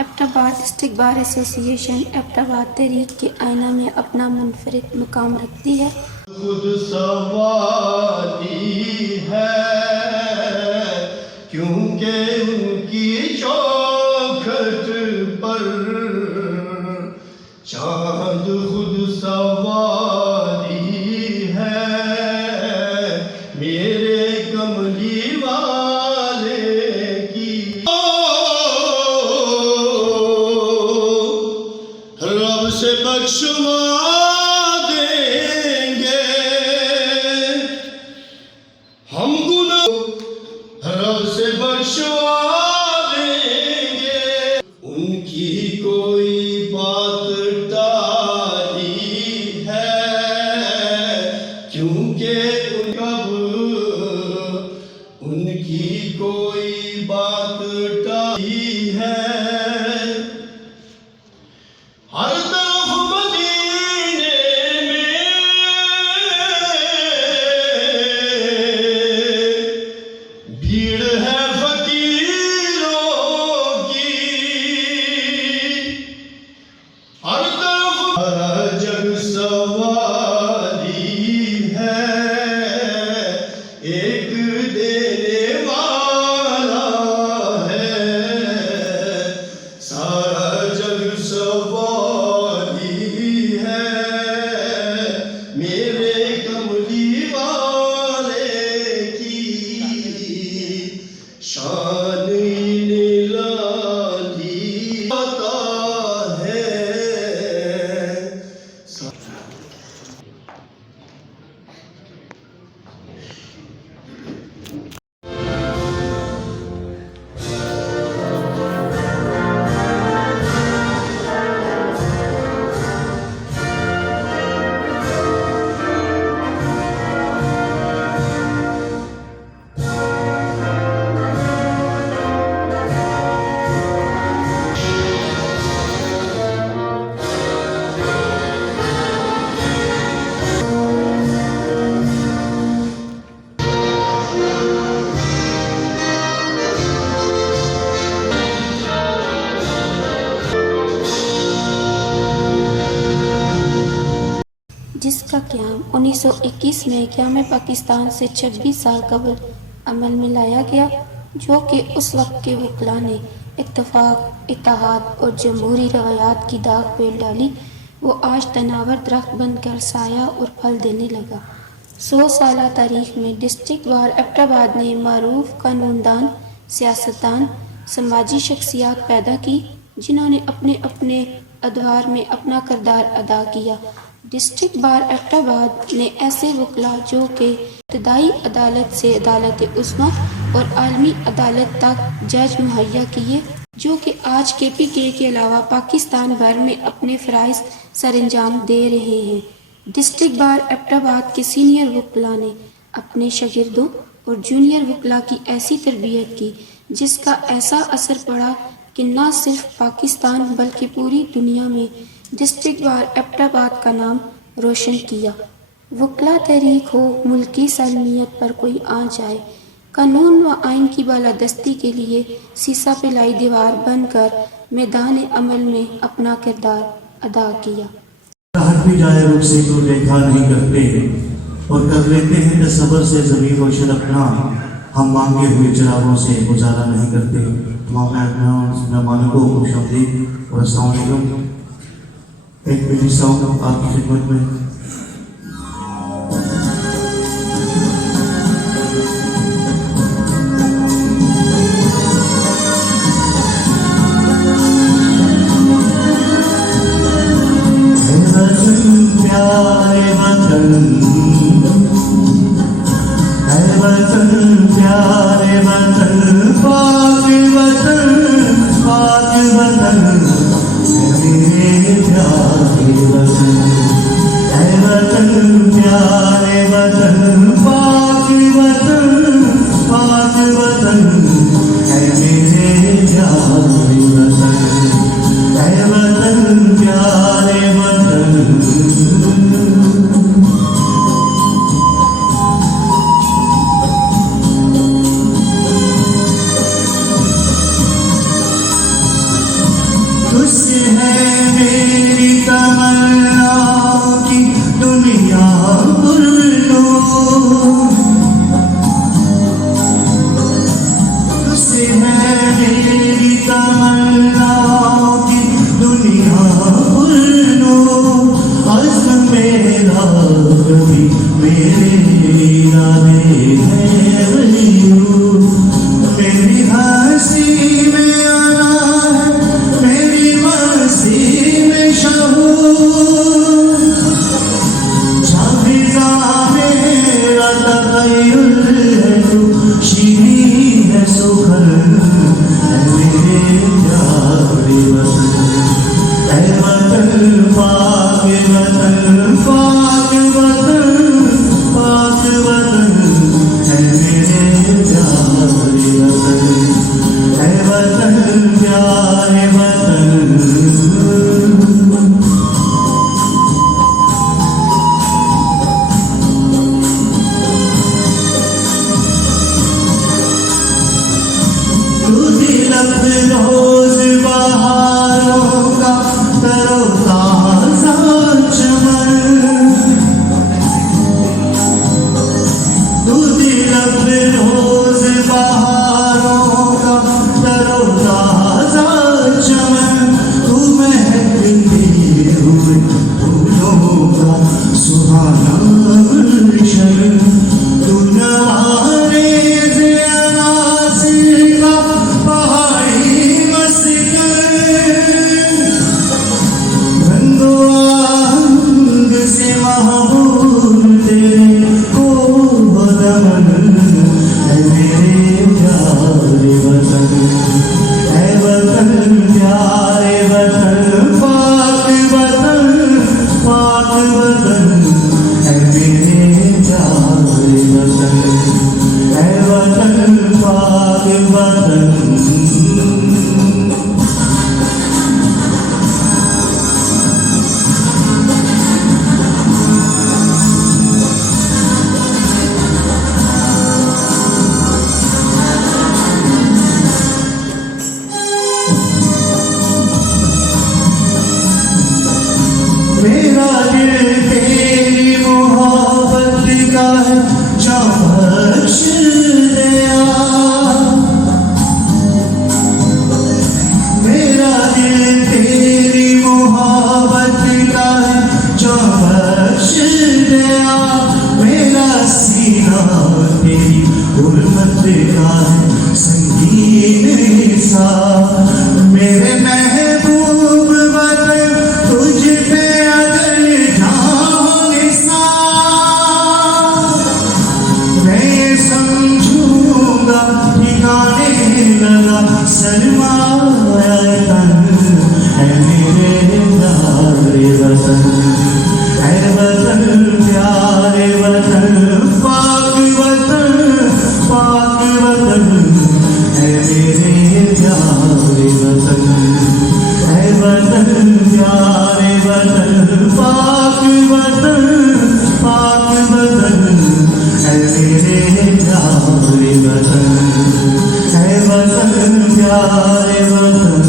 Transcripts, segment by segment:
Abbott آباد district bar ایسوسی ایشن ایبٹ آباد تحریک کے آئینہ میں اپنا منفرد مقام رکھتی ہے۔ خود سواری ہے کیونکہ ان کی چوکھٹ پر چاند خود سواری ہے میرے کملی والے کی۔ رب سے بخشوا رب سے بخشوا دیں گے۔ ان کی کوئی بات ٹالی ہے کیونکہ ان کی کوئی بات ٹالی ہے۔ ہر طرف مدینے میں بھیڑ ہے فقیروں کی، ہر طرف ہر جگ سواری ہے ایک دینے والا ہے، سارا جگ سواری ہے میرے کملی والے کی۔ شان نرالی آتا ہے۔ جس کا قیام 1921 میں قیام پاکستان سے 26 سال قبل عمل میں لایا گیا، جو کہ اس وقت کے وکلاء نے اتفاق، اتحاد اور جمہوری روایات کی داغ پہ ڈالی، وہ آج تناور درخت بن کر سایہ اور پھل دینے لگا۔ 100 سالہ تاریخ میں ڈسٹرکٹ بار ایبٹ آباد نے معروف قانون دان، سیاستدان، سماجی شخصیات پیدا کی جنہوں نے اپنے اپنے ادوار میں اپنا کردار ادا کیا۔ ڈسٹرکٹ بار ایبٹ آباد نے ایسے وکلاء جو کہ ابتدائی عدالت سے عدالت عظمیٰ اور عالمی عدالت تک جج مہیا کیے، جو کہ آج KPK کے علاوہ پاکستان بھر میں اپنے فرائض سر انجام دے رہے ہیں۔ ڈسٹرکٹ بار ایبٹ آباد کے سینئر وکلاء نے اپنے شاگردوں اور جونیئر وکلاء کی ایسی تربیت کی جس کا ایسا اثر پڑا کہ نہ صرف پاکستان بلکہ پوری دنیا میں ڈسٹرکٹ بار ایبٹ آباد کا نام روشن کیا۔ وکلاء تحریک ہو، ملکی سالمیت پر کوئی آ جائے، قانون و آئین کی بالادستی کے لیے سیسا پلائی دیوار بن کر میدان عمل میں اپنا کردار ادا کیا۔ ہٹ بھی جائے رخ سے تو دیکھا نہیں کرتے اور کر لیتے ہیں تصور سے زمین روشن اپنا، ہم مانگے ہوئے چراغوں سے گزارا نہیں کرتے۔ تمام مہمانوں کو خوش آمدید اور السلام علیکم۔ ایک ملی سانگ آپ کی خدمت میں۔ پیارے وطن، اے وطن پیارے وطن، پاک وطن، پاک وطن، میرے پیارے وطن، اے وطن پیارے وطن، پاک وطن، پاک وطن، اے میرے پیارے وطن، اے وطن پیارے وطن۔ تجھ سے ہے میری تمنا کی دنیا پر لو، تجھ سے ہے میری تمنا کی دنیا پر لو، عزم میرا کبھی میرے ارادے ہے ولیو، میری ہنسی میں آنا ہے میری مرضی میں شہور، جاویزا میرا تخیل ہے تو شیریں ہے سخن، اے میرے پیارے وطن، اے وطن پاک وطن، پاک وطن، پاک وطن، اے میرے پیارے وطن، اے وطن پیارے وطن۔ تو دل افروز بہاروں کا تر و تازہ چمن، تو دل افروز بہاروں کا تر و تازہ چمن، تو مہکتے ہوئے پھولوں کا سہانا گلشن، تو نوازِ عناصر کا پہاڑی مسکن، رنگ و آہنگ سے محبوب تیرے کو دمن، اے میرے پیارے وطن، اے وطن پیارے وطن، پاک وطن، پاک وطن، اے میرے پیارے وطن، اے وطن پاک وطن۔ میرا دل تیری محبت کا ہے جاں بخش دیا، میرا دل تیری محبت کا ہے جاں بخش دیا، میرا سینہ تیری حرمت کا ہے سنگین سا، میرے محبوب وطن تجھ پہ اگر جہاں نثار، میں سمجھوں گا ٹھکانے لگا سرمایہ تن، اے میرے پیارے وطن، اے وطن پیارے وطن، پاک وطن، پاک وطن، اے میرے پیارے وطن، اے وطن پیارے وطن، پاک وطن، پاک وطن، اے میرے پیارے وطن، اے وطن پیارے وطن۔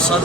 7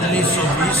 1920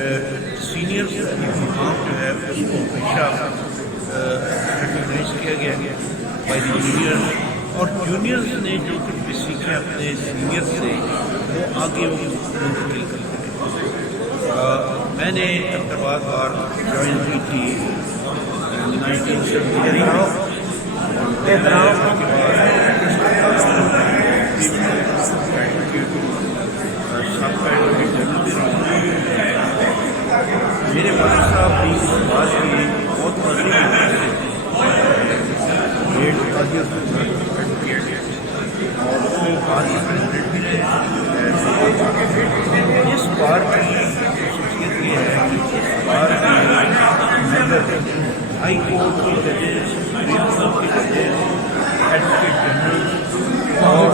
سینئرس کی مقام جو ہے اس کو ہمیشہ ریکگنائز کیا گیا بائی دی جونیئرس، اور جونیئرس نے جو کچھ بھی سیکھا اپنے سینئر سے وہ آگے وہ منتقل کرتے ہیں۔ میں نے احتراب بار جوائن کی تھی 1973 میرے والد صاحب بھی اس بات کی بہت مزید اور اس بار کی خصوصیت یہ ہے کہ اس بار کی ممبر ہائی کورٹ کے ججز، سپریم کورٹ کے ججز، ایڈوکیٹ جنرل اور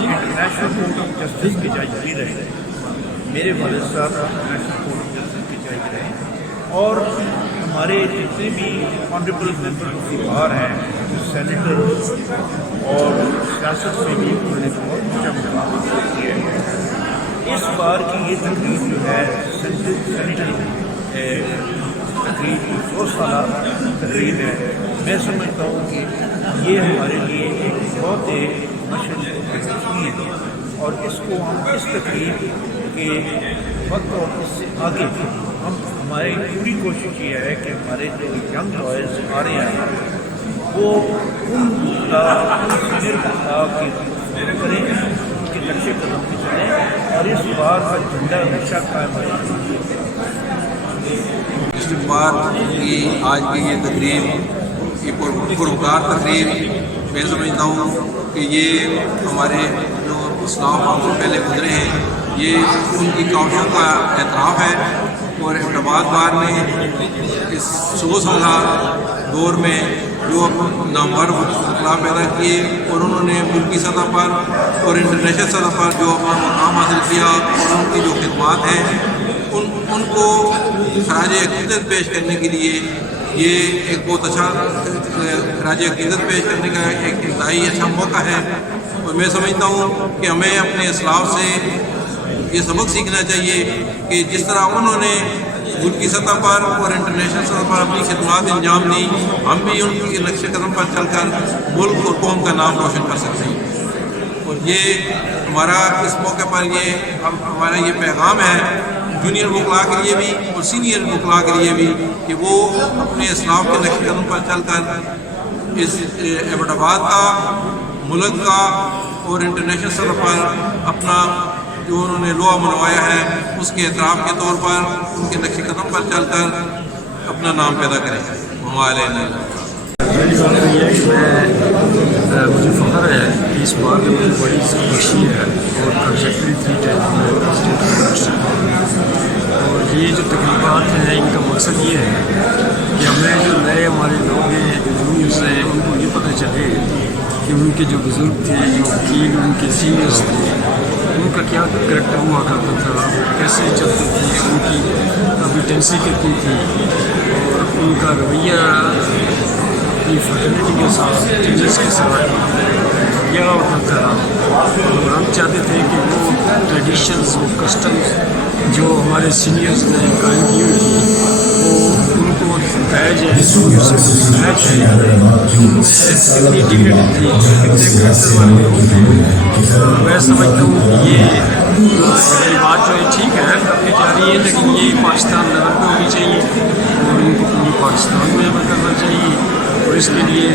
انٹرنیشنل کورٹ آف جسٹس کے جج بھی رہے۔ میرے والد صاحب انٹرنیشنل کورٹ آف جسٹس کے جج رہے، اور ہمارے جتنے بھی آنریبل ممبر آف دی بار ہیں، سینیٹر اور سیاست میں بھی انہوں نے بہت اونچا مقام حاصل کیا ہے۔ اس بار کی یہ تقریب جو ہے سینیٹری تقریب 100 سالہ تقریب ہے۔ میں سمجھتا ہوں کہ یہ ہمارے لیے ایک بہت مشہور تقریب ہے، اور اس کو ہم اس تقریب کے وقت اور اس سے آگے ہماری پوری کوشش یہ ہے کہ ہمارے جو ینگ لائرز آ رہے ہیں وہ ان سینئر کی کریں، ان کے نقشے قدم پہ چلیں، اور اس بار کا جھنڈا ہمیشہ قائم رہے۔ بار کی آج کی یہ تقریب، یہ پروکار تقریب، میں سمجھتا ہوں کہ یہ ہمارے جو اسلاف ہم سے پہلے گزرے ہیں یہ ان کی کاوشوں کا اعتراف ہے، اور احتراب بار نے اس 100 سالہ دور میں جو نامور وکلا پیدا کیے اور انہوں نے ملکی سطح پر اور انٹرنیشنل سطح پر جو اپنا مقام حاصل کیا، اور ان کی جو خدمات ہیں ان کو خراج عقیدت پیش کرنے کے لیے یہ ایک بہت اچھا خراج عقیدت پیش کرنے کا ایک انتہائی اچھا موقع ہے۔ اور میں سمجھتا ہوں کہ ہمیں اپنے اسلاف سے یہ سبق سیکھنا چاہیے کہ جس طرح انہوں نے ملکی سطح پر اور انٹرنیشنل سطح پر اپنی خدمات انجام دی، ہم بھی ان کے نقش قدم پر چل کر ملک اور قوم کا نام روشن کر سکتے ہیں۔ اور یہ ہمارا اس موقع پر ہمارا یہ پیغام ہے جونیئر وکلاء کے لیے بھی اور سینئر وکلاء کے لیے بھی کہ وہ اپنے اسلاف کے نقش قدم پر چل کر اس ایبٹ آباد کا، ملک کا اور انٹرنیشنل سطح پر اپنا جو انہوں نے لوہا منوایا ہے اس کے اعتراف کے طور پر ان کے نقش قدم پر چل کر اپنا نام پیدا کریں۔ میری بات یہ ہے کہ مجھے فخر ہے کہ اس بار میں مجھے بڑی خوشی ہے، اور کنسیکٹری 3 ٹائم میں اور یہ جو تقریبات ہیں ان کا مقصد یہ ہے کہ ہمیں جو نئے ہمارے لوگ ہیں جو جونیئرس ہیں ان کو یہ پتہ چلے کہ ان کے جو بزرگ تھے، جو وکیل ان کے سینئرس تھے، ان کا کیا کریکٹر ہوا کرتا تھا، کیسے چلتے تھے، ان کی کمپیٹنسی کتنی تھی، اور ان کا رویہ اپنی فرٹرنیٹی کے ساتھ، ٹیچرس کے ساتھ کیا ہوتا تھا۔ اور ہم چاہتے تھے کہ وہ ٹریڈیشنز، وہ کسٹمز جو ہمارے سینئرز نے قائم کی ہوئی تھی وہ ان کو دکھایا جائے، سینئرز کو دکھایا جائے کتنی ڈگریڈ تھی، کتنے کریکٹر والے لوگ تھے۔ میں سمجھتا ہوں کہ یہ بات جو ہے ٹھیک ہے کرنی چاہ رہی ہے، لیکن یہ پاکستان لیول پہ ہونی چاہیے اور ان کو پوری پاکستان میں عمل کرنا چاہیے۔ اور اس کے لیے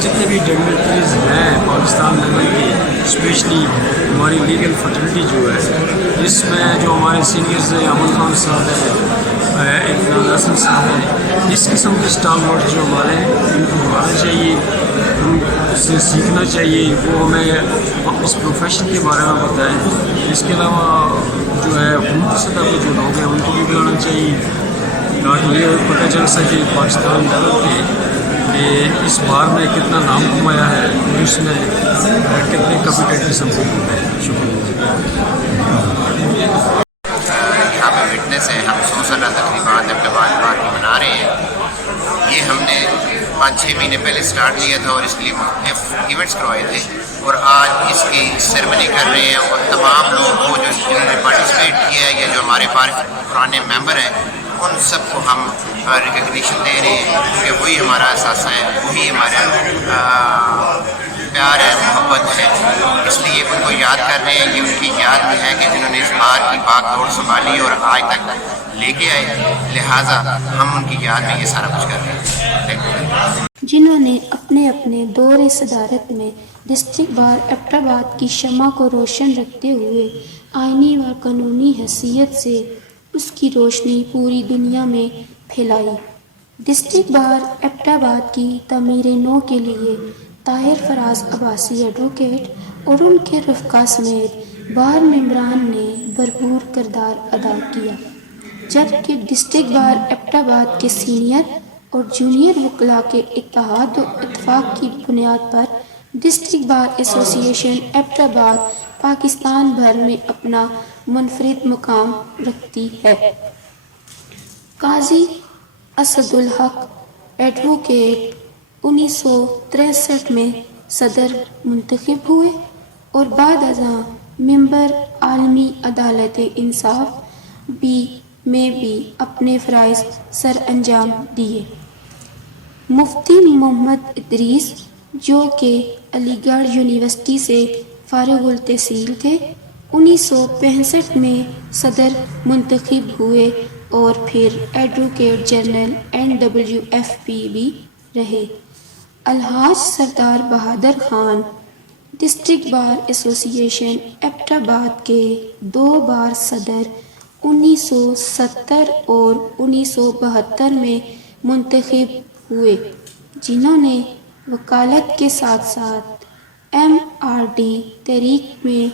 جتنے بھی ڈگنیٹریز ہیں پاکستان لیول کے، اسپیشلی ہماری لیگل فرٹرنیٹی جو ہے، اس میں جو ہمارے سینئرز ہیں، امن خان صاحب ہیں، اطمینان حسن صاحب ہیں، اس قسم کے اسٹال ورڈ جو ہمارے ہیں ان کو بڑھانا چاہیے، ان سے سیکھنا چاہیے، وہ ہمیں اس پروفیشن کے بارے میں بتائیں۔ اس کے علاوہ جو ہے حکومت سطح پہ جو لوگ ہیں ان کو بھی بلانا چاہیے تاکہ یہ پتہ چل سکے پاکستان لیول پہ کہ اس بار میں کتنا نام کمایا ہے اور اس میں کتنے کمپیٹیٹرز ہم کو ہیں۔ شکریہ۔ یہاں پہ وٹنس ہیں، ہم 100 سالہ تقریبات احتفال بار کی منا رہے ہیں۔ یہ ہم نے 5-6 مہینے پہلے سٹارٹ کیا تھا اور اس کے لیے مختلف ایونٹس کروائے تھے، اور آج اس کی سیرمنی کر رہے ہیں، اور تمام لوگ کو جنہوں نے پارٹیسپیٹ کیا ہے یا جو ہمارے پرانے ممبر ہیں ان سب کو ہم ریکگنیشن دے رہے ہیں، کیونکہ وہی ہمارا اثاثہ ہے، وہی ہمارا پیار ہے، محبت ہے، اس لیے ان کو یاد کر رہے ہیں. یہ ان کی یاد میں ہے کہ جنہوں نے اس بات کی باغ دوڑ سنبھالی اور آج تک لے کے آئے، لہٰذا ہم ان کی یاد میں یہ سارا کچھ کر رہے ہیں. Thank you. جنہوں نے اپنے اپنے دور صدارت میں ڈسٹرکٹ بار ایبٹ آباد کی شمع کو روشن رکھتے ہوئے آئینی و قانونی حیثیت سے اس کی روشنی پوری دنیا میں پھیلائی. ڈسٹرکٹ بار ایبٹ آباد کی تعمیر نو کے لیے طاہر فراز عباسی ایڈوکیٹ اور ان کے رفقا سمیت بار ممبران نے بھرپور کردار ادا کیا، جبکہ ڈسٹرکٹ بار ایبٹ آباد کے سینئر اور جونیئر وکلاء کے اتحاد و اتفاق کی بنیاد پر ڈسٹرکٹ بار ایسوسی ایشن ایبٹ آباد پاکستان بھر میں اپنا منفرد مقام رکھتی ہے. قاضی اسد الحق ایڈوکیٹ 1963 میں صدر منتخب ہوئے اور بعد ازاں ممبر عالمی عدالت انصاف میں بھی اپنے فرائض سر انجام دیے. مفتی محمد ادریس جو کہ علی گڑھ یونیورسٹی سے فارغ التحصیل تھے، 1965 میں صدر منتخب ہوئے اور پھر ایڈوکیٹ جنرل NWFP بھی رہے. الحاج سردار بہادر خان ڈسٹرکٹ بار ایسوسی ایشن ایبٹ آباد کے 2 بار صدر 1970 اور 1972 میں منتخب ہوئے، جنہوں نے وکالت کے ساتھ ساتھ MRD تحریک میں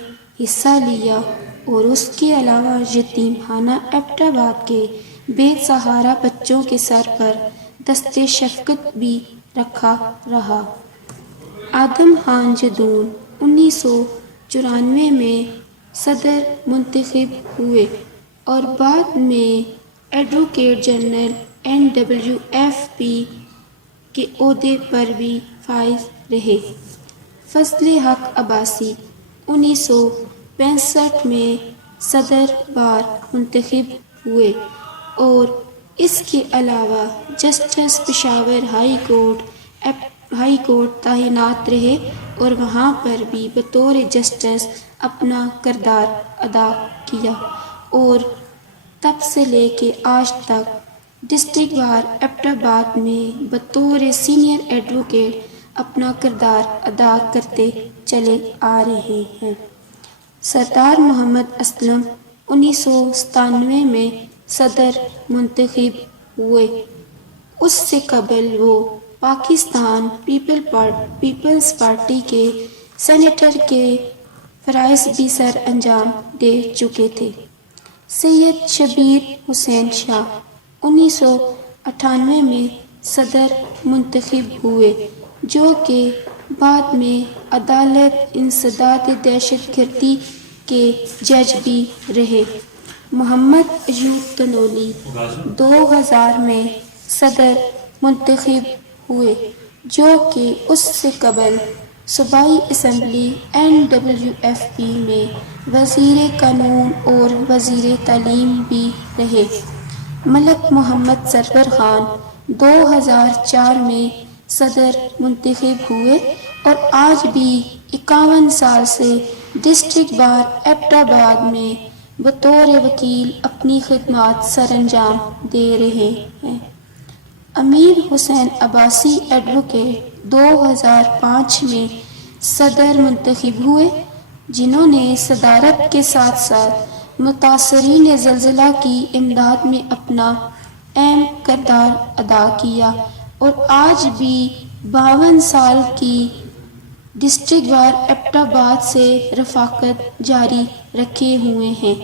حصہ لیا اور اس کے علاوہ یتیم خانہ ایبٹ آباد کے بے سہارا بچوں کے سر پر دست شفقت بھی رکھا رہا. آدم خان جدون 1994 میں صدر منتخب ہوئے اور بعد میں ایڈوکیٹ جنرل NWFP کے عہدے پر بھی فائز رہے. فضل حق عباسی 1965 میں صدر بار منتخب ہوئے اور اس کے علاوہ جسٹس پشاور ہائی کورٹ تعینات رہے اور وہاں پر بھی بطور جسٹس اپنا کردار ادا کیا، اور تب سے لے کے آج تک ڈسٹرکٹ بار ایبٹ آباد میں بطور سینئر ایڈوکیٹ اپنا کردار ادا کرتے چلے آ رہے ہیں. سردار محمد اسلم 1997 میں صدر منتخب ہوئے. اس سے قبل وہ پاکستان پیپلز پارٹی کے سینیٹر کے فرائض بھی سر انجام دے چکے تھے. سید شبیر حسین شاہ 1998 میں صدر منتخب ہوئے، جو کہ بعد میں عدالت انسداد دہشت گردی کے جج بھی رہے. محمد ایوب تنولی 2000 میں صدر منتخب ہوئے، جو کہ اس سے قبل صوبائی اسمبلی NWFP میں وزیر قانون اور وزیر تعلیم بھی رہے. ملک محمد سرور خان 2004 میں صدر منتخب ہوئے اور آج بھی 51 سال سے ڈسٹرکٹ بار ایبٹ آباد میں بطور وکیل اپنی خدمات سر انجام دے رہے ہیں. امیر حسین عباسی ایڈوکیٹ 2005 میں صدر منتخب ہوئے، جنہوں نے صدارت کے ساتھ ساتھ متاثرین زلزلہ کی امداد میں اپنا اہم کردار ادا کیا اور آج بھی 52 سال کی ڈسٹرکٹ بار ایبٹ آباد سے رفاقت جاری رکھے ہوئے ہیں.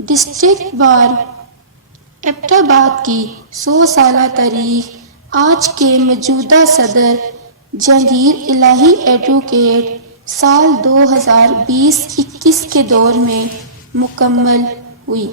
ڈسٹرکٹ بار ایبٹ آباد کی 100 سالہ تاریخ آج کے موجودہ صدر جہانگیر الہی ایڈوکیٹ سال 2020-21 کے دور میں مکمل ہوئی.